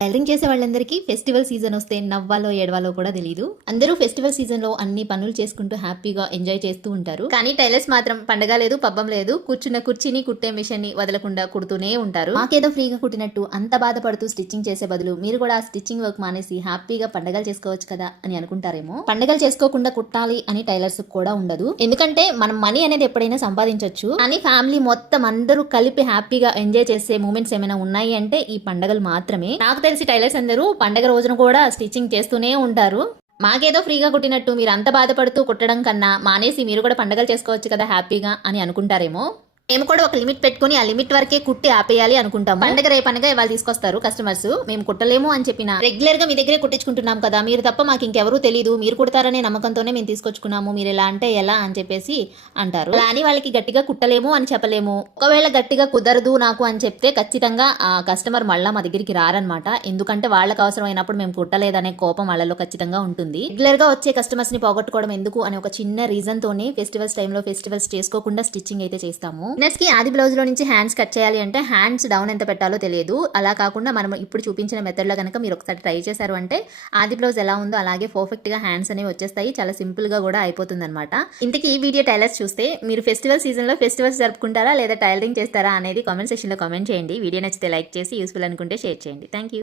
Tailoring చేసే వాళ్ళందరికీ festival season వస్తే నవ్వాలో ఏడవాలో కూడా తెలియదు. అందరూ ఫెస్టివల్ సీజన్ లో అన్ని పనులు చేసుకుంటూ హ్యాపీగా ఎంజాయ్ చేస్తూ ఉంటారు. కానీ టైలర్స్ మాత్రం పండగ లేదు పబ్బం లేదు, కూర్చున్న కుర్చీని కుట్టే మిషన్ ని వదలకుండా కుడుతూనే ఉంటారు. మాకేదో ఫ్రీగా కుట్టినట్టు అంత బాధపడుతూ స్టిచ్చింగ్ చేసే బదులు మీరు కూడా ఆ స్టిచ్చింగ్ వర్క్ మానేసి హ్యాపీగా పండగలు చేసుకోవచ్చు కదా అని అనుకుంటారేమో. పండగలు చేసుకోకుండా కుట్టాలి అని టైలర్స్ కూడా ఉండదు. ఎందుకంటే మనం మనీ అనేది ఎప్పుడైనా సంపాదించవచ్చు, కానీ ఫ్యామిలీ మొత్తం అందరూ కలిపి హ్యాపీగా ఎంజాయ్ చేసే మూమెంట్స్ ఏమైనా ఉన్నాయి అంటే ఈ పండగలు మాత్రమే. నాకు తెలిసి టైలర్స్ అందరూ పండగ రోజున కూడా స్టిచ్చింగ్ చేస్తూనే ఉంటారు. మాకేదో ఫ్రీగా కుట్టినట్టు మీరు అంత బాధపడుతూ కుట్టడం కన్నా మానేసి మీరు కూడా పండగలు చేసుకోవచ్చు కదా హ్యాపీగా అని అనుకుంటారేమో. మేము కూడా ఒక లిమిట్ పెట్టుకుని ఆ లిమిట్ వరకే కుట్టి ఆపేయాలి అనుకుంటాం. పండగ రేపనగా ఇవాళ తీసుకొస్తారు కస్టమర్స్, మేము కుట్టలేము అని చెప్పిన రెగ్యులర్ గా మీ దగ్గరే కుట్టించుకుంటున్నాం కదా, మీరు తప్ప మాకు ఇంకెవరూ తెలియదు, మీరు కుడతారనే నమ్మకంతోనే మేము తీసుకొచ్చుకున్నాము, మీరు ఎలా అంటే ఎలా అని చెప్పేసి అంటారు. అలా అని వాళ్ళకి గట్టిగా కుట్టలేము అని చెప్పలేము. ఒకవేళ గట్టిగా కుదరదు నాకు అని చెప్తే ఖచ్చితంగా ఆ కస్టమర్ మళ్ళా మా దగ్గరికి రారనమాట. ఎందుకంటే వాళ్ళకి అవసరమైనప్పుడు మేము కుట్టలేదనే కోపం వాళ్ళలో ఖచ్చితంగా ఉంటుంది. రెగ్యులర్ గా వచ్చే కస్టమర్స్ ని పోగొట్టుకోవడం ఎందుకు అనే ఒక చిన్న రీజన్ తోనే ఫెస్టివల్స్ టైంలో ఫెస్టివల్స్ చేసుకోకుండా స్టిచ్చింగ్ అయితే చేస్తాము. నెక్స్ట్ కి ఆది బ్లౌజ్ లో నుంచి హ్యాండ్స్ కట్ చేయాలి అంటే హ్యాండ్స్ డౌన్ ఎంత పెట్టాలో తెలియదు. అలా కాకుండా మనం ఇప్పుడు చూపించిన మెథడ్ లో కనుక మీరు ఒకసారి ట్రై చేశారు అంటే ఆది బ్లౌజ్ ఎలా ఉందో అలాగే పర్ఫెక్ట్ గా హ్యాండ్స్ అనేవి వచ్చేస్తాయి. చాలా సింపుల్ గా కూడా అయిపోతుంది అనమాట. ఇంతకీ ఈ వీడియో టైలర్స్ చూస్తే మీరు ఫెస్టివల్ సీజన్ లో ఫెస్టివల్స్ జరుపుకుంటారా లేదా టైలరింగ్ చేస్తారా అనేది కామెంట్ సెక్షన్ లో కామెంట్ చేయండి. వీడియో నచ్చితే లైక్ చేసి యూస్ఫుల్ అనుకుంటే షేర్ చేయండి. Thank you.